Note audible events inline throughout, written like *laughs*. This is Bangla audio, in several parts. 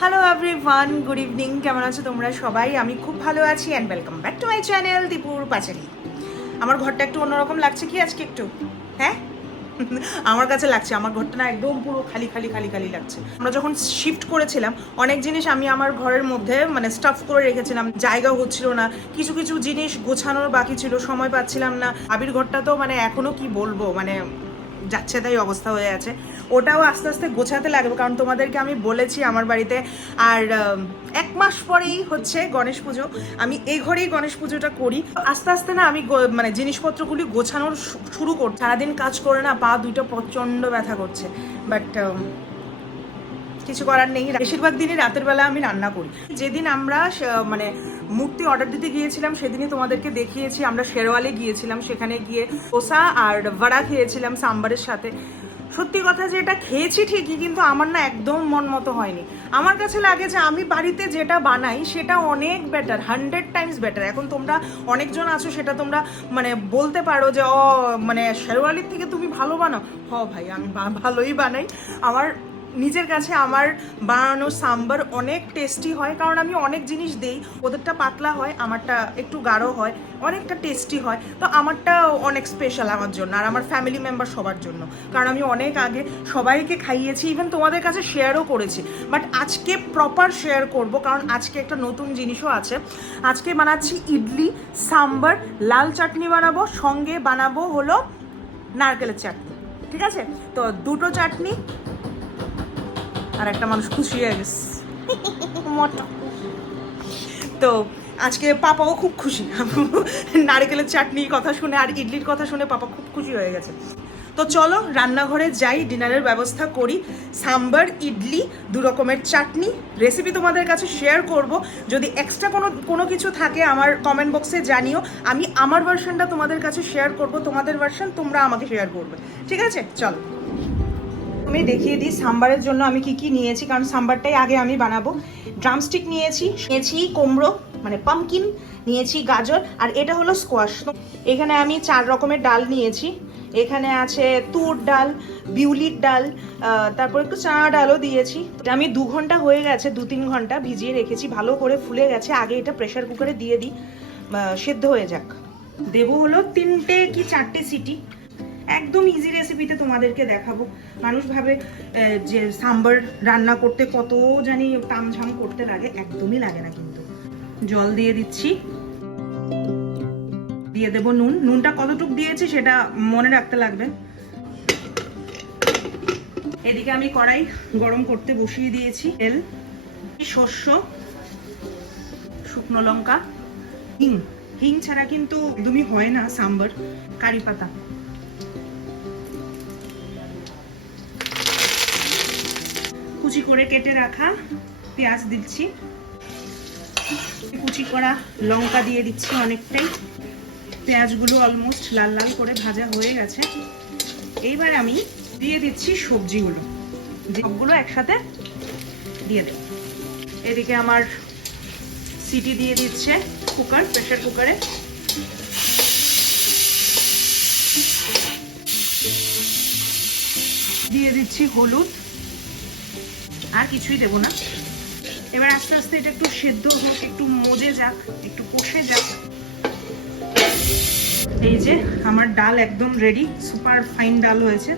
Hello everyone good evening কেমন আছো তোমরা সবাই? আমি খুব ভালো আছি and welcome back to my channel দীপুর পাচারি আমার ঘরটা একটু অন্যরকম লাগছে কি আজকে একটু? হ্যাঁ? *laughs* আমার কাছে লাগছে। আমার ঘরটা না একদম পুরো খালি খালি খালি খালি লাগছে। আমরা যখন শিফট করেছিলাম, অনেক জিনিস আমি আমার ঘরের মধ্যে মানে স্টাফ করে রেখেছিলাম। জায়গা হচ্ছিল না। কিছু কিছু জিনিস গোছানোর বাকি ছিল, সময় পাচ্ছিলাম না। আবির ঘরটা তো মানে এখনও কি বলব? মানে যাচ্ছে তাই অবস্থা হয়ে আছে। ওটাও আস্তে আস্তে গোছাতে লাগবে, কারণ তোমাদেরকে আমি বলেছি আমার বাড়িতে। আর এক মাস পরেই হচ্ছে গণেশ পুজো। আমি এই ঘরেই গণেশ পুজোটা করি। আস্তে আস্তে না আমি মানে জিনিসপত্রগুলি গোছানোর শুরু করছি। সারাদিন কাজ করে না পা দুইটা প্রচণ্ড ব্যথা করছে। বাট কিছু করার নেই। বেশিরভাগ দিনই রাতের বেলা আমি রান্না করি। যেদিন আমরা মানে মূর্তি অর্ডার দিতে গিয়েছিলাম, সেদিনই তোমাদেরকে দেখিয়েছি। আমরা শেরওয়ালে গিয়েছিলাম, সেখানে গিয়ে ওসা আর ভাড়া খেয়েছিলাম সাম্বারের সাথে। সত্যি কথা যে এটা খেয়েছি ঠিকই, কিন্তু আমার না একদম মন মতো হয়নি। আমার কাছে লাগে যে আমি বাড়িতে যেটা বানাই, সেটা অনেক বেটার হান্ড্রেড টাইমস বেটার এখন তোমরা অনেকজন আছো, সেটা তোমরা মানে বলতে পারো যে, ও মানে শেরওয়ালির থেকে তুমি ভালো বানাও। হ ভাই, আমি ভালোই বানাই। আমার নিজের কাছে আমার বানানো সাম্বার অনেক টেস্টি হয়, কারণ আমি অনেক জিনিস দেই। ওদেরটা পাতলা হয়, আমারটা একটু গাঢ় হয়, অনেকটা টেস্টি হয়। তো আমারটা অনেক স্পেশাল আমার জন্য, আর আমার ফ্যামিলি মেম্বার সবার জন্য। কারণ আমি অনেক আগে সবাইকে খাইয়েছি ইভেন তোমাদের কাছে শেয়ারও করেছি। বাট আজকে প্রপার শেয়ার করব, কারণ আজকে একটা নতুন জিনিসও আছে। আজকে বানাচ্ছি ইডলি, সাম্বার, লাল চাটনি বানাবো, সঙ্গে বানাবো হলো নারকেলের চাটনি। ঠিক আছে? তো দুটো চাটনি আর একটা মানুষ খুশি হয়ে গেছে। তো আজকে পাপাও খুব খুশি। নারকেলের চাটনির কথা শুনে আর ইডলির কথা শুনে পাপা খুব খুশি হয়ে গেছে। তো চলো রান্নাঘরে যাই ডিনারের ব্যবস্থা করি। সাম্বার ইডলি দু রকমের চাটনি রেসিপি তোমাদের কাছে শেয়ার করব। যদি এক্সট্রা কোনো কোনো কিছু থাকে আমার কমেন্ট বক্সে জানিও। আমি আমার ভার্সনটা তোমাদের কাছে শেয়ার করব তোমাদের ভার্সন তোমরা আমাকে শেয়ার করবে। ঠিক আছে? চলো। আমি দেখিয়ে দিই, সাম্বারের জন্য আমি কি কি নিয়েছি, কারণ সাম্বারটাই আগে আমি বানাবো। ড্রামস্টিক নিয়েছি নিয়েছি কুমড়ো মানে পামকিন নিয়েছি গাজর, আর এটা হলো স্কোয়াশ এখানে আমি চার রকমের ডাল নিয়েছি। এখানে আছে তুর ডাল, বিউলির ডাল তারপর একটু চানা ডালও দিয়েছি। আমি দু ঘণ্টা হয়ে গেছে, দু তিন ঘণ্টা ভিজিয়ে রেখেছি, ভালো করে ফুলে গেছে। আগে এটা প্রেশার কুকারে দিয়ে দিই সেদ্ধ হয়ে যাক। দেবো হলো তিনটে কি চারটে সিটি। একদম ইজি রেসিপিতে তোমাদেরকে দেখাবো। মানুষ ভাবে যে সাম্বার রান্না করতে কত জানি তামঝাম করতে লাগে, একদমই লাগে না কিন্তু। জল দিয়ে দিচ্ছি। দিয়ে দেবো নুন। নুনটা কতটুক দিয়েছি সেটা মনে রাখতে লাগবে। এদিকে আমি কড়াই গরম করতে বসিয়ে দিয়েছি। তেল, শস্য, শুকনো লঙ্কা, হিং। হিং ছাড়া কিন্তু একদমই হয় না সাম্বার। কারি পাতা। কুচি করে কেটে রাখা পেঁয়াজ দিচ্ছি। কুচি করা লঙ্কা দিয়ে দিচ্ছি অনেকটাই। পেঁয়াজগুলো অলমোস্ট লাল লাল করে ভাজা হয়ে গেছে। এইবার আমি দিয়ে দিচ্ছি সবজিগুলো। সবগুলো একসাথে দিয়ে দেব। এদিকে আমার সিটি দিয়ে দিচ্ছে কুকার, প্রেসার কুকারে। দিয়ে দিচ্ছি হলুদ। আর কিছুই দেবো না। এবার আস্তে আস্তে এটা একটু সেদ্ধ হোক, একটু মজে যাক, একটু কষে যাক। এই যে আমার ডাল একদম রেডি সুপার ফাইন ডাল হয়েছে।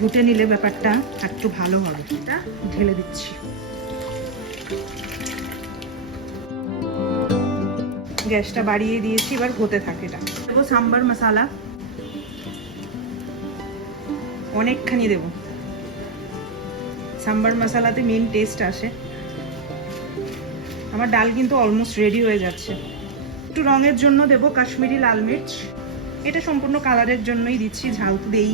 ঘুটে নিলে ব্যাপারটা একটু ভালো হবে। এটা ঢেলে দিচ্ছি। গ্যাসটা বাড়িয়ে দিয়েছি, এবার হতে থাকে এটা। দেবো সাম্বার মশালা। অনেকখানি দেবো। সাম্বার মশালাতে মেন টেস্ট আসে। আমার ডাল কিন্তু অলমোস্ট রেডি হয়ে যাচ্ছে। একটু রঙের জন্য দেবো কাশ্মীরি লাল মির্চ। এটা সম্পূর্ণ কালারের জন্যই দিচ্ছি, ঝাল তো দেই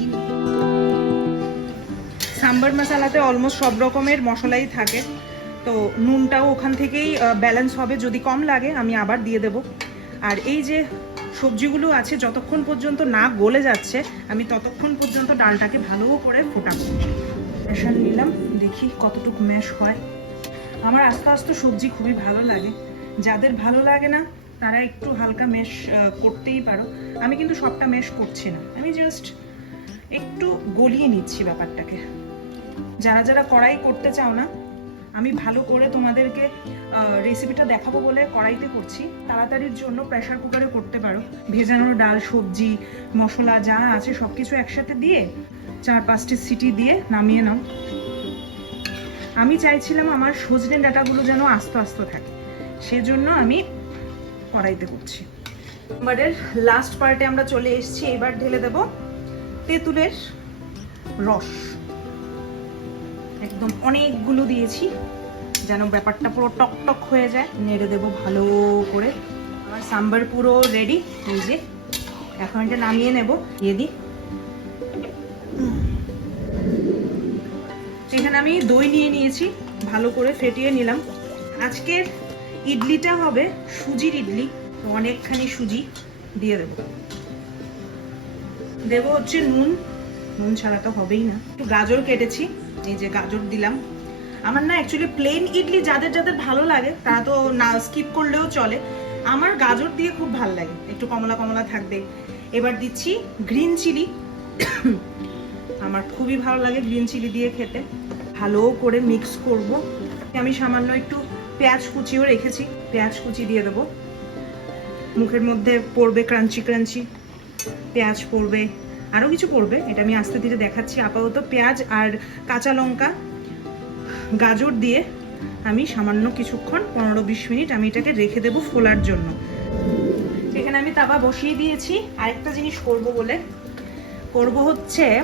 সাম্বার মশালাতে অলমোস্ট সব রকমের মশলাই থাকে। তো নুনটাও ওখান থেকেই ব্যালেন্স হবে। যদি কম লাগে, আমি আবার দিয়ে দেব। আর এই যে সবজিগুলো আছে, যতক্ষণ পর্যন্ত না গলে যাচ্ছে, আমি ততক্ষণ পর্যন্ত ডালটাকে ভালো করে ফোটাবো। প্রেশার নিলাম, দেখি কতটুকু ম্যাশ হয়। আমার আস্তে আস্তে সবজি খুবই ভালো লাগে। যাদের ভালো লাগে না, তারা একটু হালকা মেশ করতেই পারো। আমি কিন্তু সবটা মেশ করছি না। আমি জাস্ট একটু গলিয়ে নিচ্ছি ব্যাপারটাকে। যারা যারা কড়াই করতে চাও না, আমি ভালো করে তোমাদেরকে রেসিপিটা দেখাবো বলে কড়াইতে করছি। তাড়াতাড়ির জন্য প্রেশার কুকারে করতে পারো। ভেজানো ডাল, সবজি, মশলা যা আছে সব কিছু একসাথে দিয়ে চার পাঁচটি সিটি দিয়ে নামিয়ে নাও। আমি চাইছিলাম আমার সজনে ডাটাগুলো যেন আস্তে আস্তে থাকে। সেজন্য আমি কড়াইতে করছি। এবারের লাস্ট পার্টে আমরা চলে এসেছি। এবার ঢেলে দেব তেঁতুলের রস। একদম অনেকগুলো দিয়েছি, যেন ব্যাপারটা পুরো টক টক হয়ে যায়। নেড়ে দেব ভালো করে। আমার সাম্বার পুরো রেডি এই যে, এখন এটা নামিয়ে নেব। দিয়ে দিই। এখানে আমি দই নিয়ে নিয়েছি, ভালো করে ফেটিয়ে নিলাম। আজকের ইডলিটা হবে সুজির ইডলি অনেকখানি সুজি দিয়ে দেব। দেব হচ্ছে নুন। নুন ছাড়া তো হবেই না। একটু গাজর কেটেছি, এই যে গাজর দিলাম। আমার না অ্যাকচুয়ালি প্লেন ইডলি যাদের যাদের ভালো লাগে, তারা তো না স্কিপ করলেও চলে। আমার গাজর দিয়ে খুব ভালো লাগে, একটু কমলা কমলা থাকবে। এবার দিচ্ছি গ্রিন চিলি আমার খুবই ভালো লাগে গ্রিন চিলি দিয়ে খেতে। ভালো করে মিক্স করব। আমি সামান্য একটু পেঁয়াজ কুচিও রেখেছি। পেঁয়াজ কুচি দিয়ে দেবো। মুখের মধ্যে পড়বে ক্রাঞ্চি ক্রাঞ্চি। পেঁয়াজ পড়বে আরও কিছু পড়বে। এটা আমি আস্তে ধীরে দেখাচ্ছি। আপাতত পেঁয়াজ আর কাঁচা লঙ্কা, গাজর দিয়ে আমি সামান্য কিছুক্ষণ, পনেরো বিশ মিনিট আমি এটাকে রেখে দেবো ফোলার জন্য। এখানে আমি তাওয়া বসিয়ে দিয়েছি। আরেকটা জিনিস করব বলে। করব হচ্ছে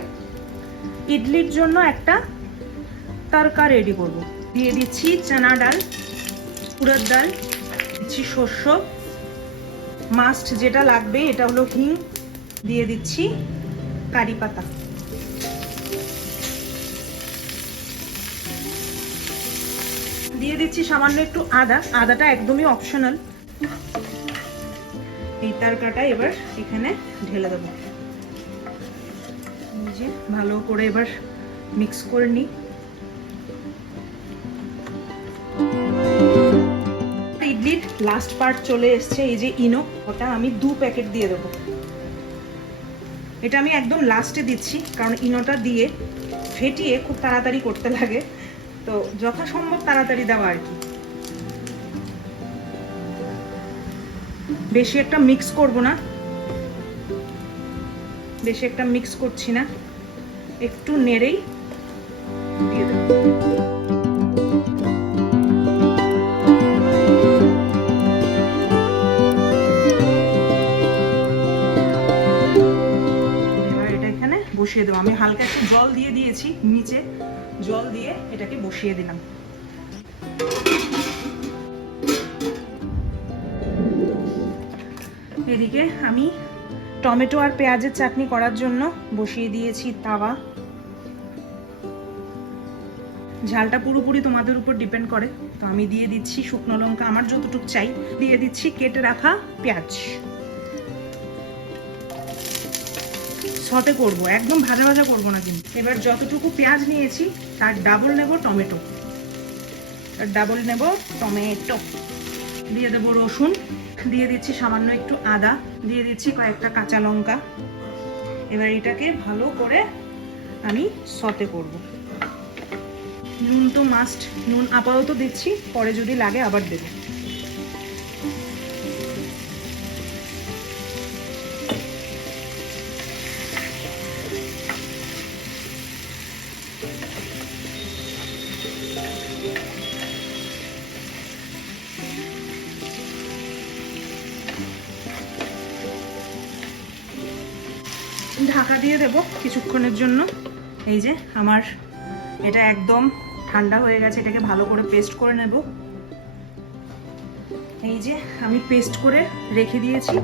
ইডলির জন্য একটা তরকা রেডি করব। দিয়ে দিচ্ছি চানা ডাল উড়দ ডাল, দিচ্ছি শস্য মাস্ট যেটা লাগবে এটা হলো হিং, দিয়ে দিচ্ছি কারি পাতা। দিয়ে দিচ্ছি সামান্য একটু আদা, আদাটা একদমই অপশনাল এই তারকাটা এবার এখানে ঢেলে দেবো। যে ভালো করে এবার মিক্স করে নিই। ইডলির লাস্ট পার্ট চলে এসছে, এই যে ইনো, ওটা আমি দু প্যাকেট দিয়ে দেবো। এটা আমি একদম লাস্টে দিচ্ছি, কারণ ইনোটা দিয়ে ফেটিয়ে খুব তাড়াতাড়ি করতে লাগে। তো যথাসম্ভব তাড়াতাড়ি দেওয়া আর কি। বেশি একটা মিক্স করব না বেশি একটা মিক্স করছি না। একটু নেড়েই দিয়ে দেবো। বসিয়ে দেবো। আমি হালকা একটু জল দিয়ে দিয়েছি নিচে। জল দিয়ে এটাকে বসিয়ে দিলাম। এদিকে আমি টমেটো আর পেঁয়াজের চাটনি করার জন্য বসিয়ে দিয়েছি তাওয়া। ঝালটা পুরোপুরি তোমাদের উপর ডিপেন্ড করে। তো আমি দিয়ে দিচ্ছি শুকনো লঙ্কা, আমার যতটুকু চাই। দিয়ে দিচ্ছি কেটে রাখা পেঁয়াজ। সতে করব, একদম ভাজা ভাজা করব না কিন্তু। এবার যতটুকু পেঁয়াজ নিয়েছি, তার ডাবল নেব টমেটো। তার ডাবল নেব টমেটো। দিয়ে দেবো রসুন। দিয়ে দিচ্ছি সামান্য একটু আদা, দিয়ে দিচ্ছি কয়েকটা কাঁচা লঙ্কা। এবার এটাকে ভালো করে আমি সতে করব। নুন তো মাস্ট নুন আপাতত দিচ্ছি, পরে যদি লাগে আবার দেবো। ঢাকা দিয়ে দেব কিছুক্ষণের জন্য। এই যে আমার এটা একদম ঠান্ডা হয়ে গেছে, এটাকে ভালো করে পেস্ট করে নেব। এই যে আমি পেস্ট করে রেখে দিয়েছি।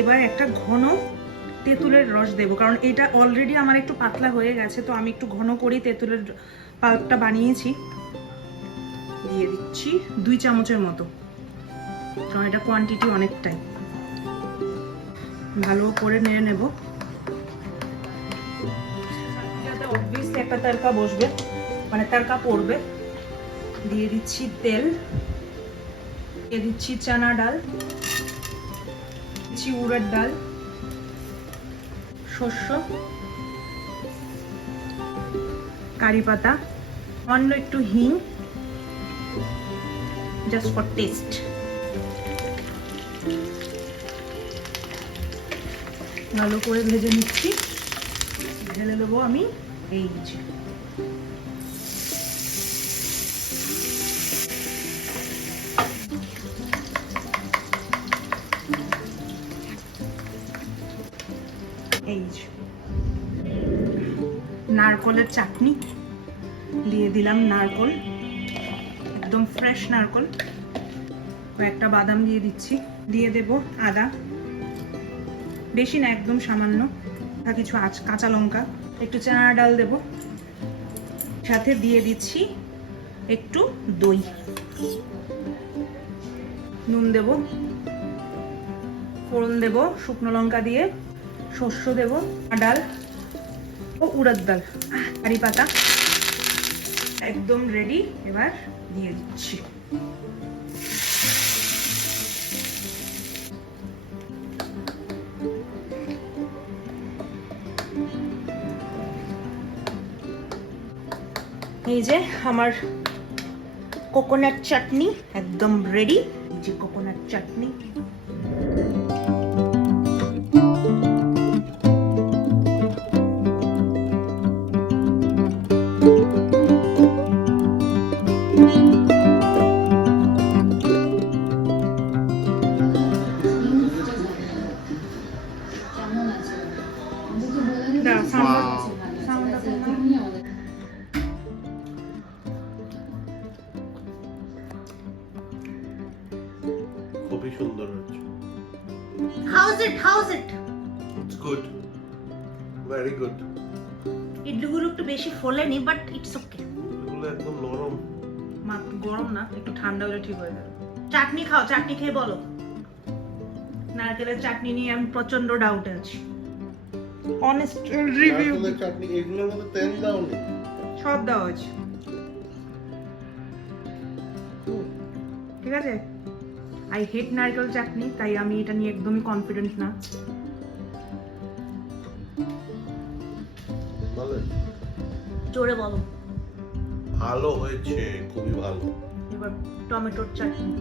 এবার একটা ঘন তেঁতুলের রস দেব, কারণ এটা অলরেডি আমার একটু পাতলা হয়ে গেছে, তো আমি একটু ঘন করেই তেঁতুলের পাল্পটা বানিয়েছি। দিয়ে দিচ্ছি দুই চামচের মতো, কারণ এটা কোয়ান্টিটি অনেকটাই। ভালো করে নেড়ে নেব। অবভিয়াসলি একটা বসবে মানে পড়বে। দিয়ে দিচ্ছি তেল, দিয়ে দিচ্ছি চানা ডাল, দিচ্ছি উড়ের ডাল, শস্য, কারি পাতা, অন্য একটু হিং জাস্ট ফর টেস্ট ভালো করে ভেজে নিচ্ছি। ঢেলে দেবো আমি। এই যে। নারকলের চাটনি। দিয়ে দিলাম নারকল। একদম ফ্রেশ নারকল। কয়েকটা বাদাম দিয়ে দিচ্ছি। দিয়ে দেব আদা। বেশি না, একদম সামান্য। কিছু আচ কাঁচা লঙ্কা। একটু চানা ডাল দেব। সাথে দিয়ে দিচ্ছি একটু দই। নুন দেব। ফোড়ন দেব, শুকনো লঙ্কা দিয়ে। শস্য দেব ডাল ও উড়দ ডাল। কারি পাতা। একদম রেডি এবার দিয়ে দিচ্ছি। এই যে আমার কোকোনাট চাটনি একদম রেডি যে কোকোনাট চাটনি খুবই সুন্দর হচ্ছে How's it? How's it? It's good very good ইডলিগুলো একটু বেশি ফোলেনি বাট ইটস ওকে এগুলো একদম নরম। মা গরম না একটু ঠান্ডা হলে ঠিক হয়ে যাবে। চাটনি খাও চাটনি খেয়ে বলো। নারকেলের চাটনি নিয়ে আমি প্রচণ্ড ডাউটে আছি। অনেস্ট রিভিউ নারকেলের চাটনি এগুলোর মধ্যে তেল দাওনি সব দেওয়া আছে। ঠিক আছে? আই হেট নারকেল চাটনি তাই আমি এটা নিয়ে একদমই কনফিডেন্ট না। ভালো জোরে বলো। ভালো হয়েছে খুবই ভালো। এবার টমেটোর চাটনি।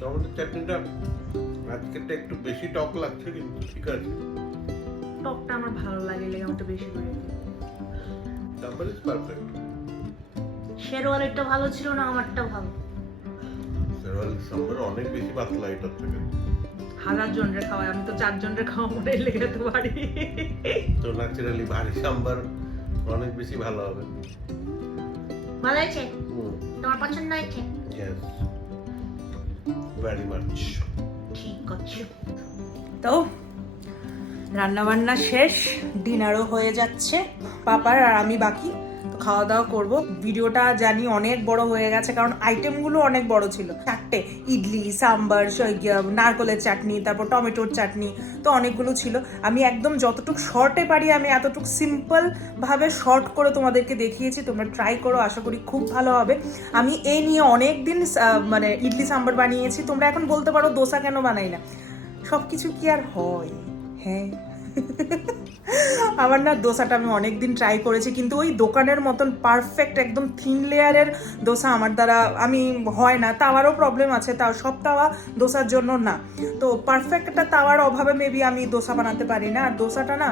টমেটোর চাটনিটা আজকেরটা একটু বেশি টক লাগছে কিন্তু ঠিক আছে। টকটা আমার ভালো লাগে লেগে আমারটা বেশি করে দিই। নাম্বার ইজ পারফেক্ট শেরওয়ালেরটা ভালো ছিল না আমারটা ভালো। সাম্বার অনেক বেশি পাতলা এটার থেকে হাজার জনের খাওয়ায় আমি তো চার জনের খাওয়া মনে লেগে তো পারি। তো ন্যাচারালি ভারী সাম্বার অনেক বেশি ভালো হবে। ভালো হুম। তোমার পছন্দ হয়েছে? ইয়েস ভেরি মাচ ঠিক আছে। তো রান্না বান্না শেষ ডিনারও হয়ে যাচ্ছে পাপার আর আমি বাকি। খাওয়া দাওয়া করব। ভিডিওটা জানি অনেক বড় হয়ে গেছে, কারণ আইটেমগুলো অনেক বড় ছিল। চারটে, ইডলি, সাম্বার নারকলের চাটনি, তারপর টমেটোর চাটনি, তো অনেকগুলো ছিল। আমি একদম যতটুকু শর্টে পারি, আমি এতটুকু সিম্পল ভাবে শর্ট করে তোমাদেরকে দেখিয়েছি, তোমরা ট্রাই করো, আশা করি খুব ভালো হবে। আমি এই নিয়ে অনেক দিন মানে ইডলি, সাম্বার বানিয়েছি, তোমরা এখন বলতে পারো, দোসা কেন বানাই না? সব কিছু কি আর হয়? হ্যাঁ। আমার না দোসাটা আমি অনেক দিন ট্রাই করেছি, কিন্তু ওই দোকানের মতন পারফেক্ট একদম থিন লেয়ারের দোসা আমার দ্বারা, আমি হয় না। তাওয়ারও প্রবলেম আছে, তাও সব তাওয়া দোসার জন্য না। তো পারফেক্ট একটা তাওয়ার অভাবে মেবি আমি দোসা বানাতে পারি না, আর দোসাটা না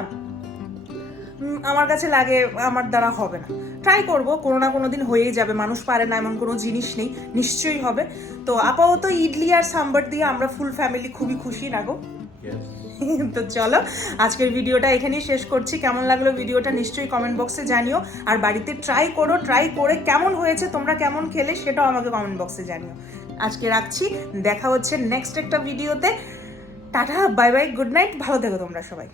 আমার কাছে লাগে, আমার দ্বারা হবে না। ট্রাই করব, কোনো না কোনো দিন হয়েই যাবে, মানুষ পারে না, এমন কোনো জিনিস নেই, নিশ্চয়ই হবে। তো আপাতত ইডলি আর সাম্বার দিয়ে আমরা ফুল ফ্যামিলি খুবই খুশি রাখো তো চলো, আজকের ভিডিওটা এখানেই শেষ করছি। কেমন লাগল ভিডিওটা নিশ্চয়ই কমেন্ট বক্সে জানিও। আর বাড়িতে ট্রাই করো ট্রাই করে কেমন হয়েছে, তোমরা কেমন খেলে সেটাও আমাকে কমেন্ট বক্সে জানিও। আজকে রাখছি, দেখা হচ্ছে নেক্সট একটা ভিডিওতে। Tata bye bye good night ভালো থেকো তোমরা সবাই।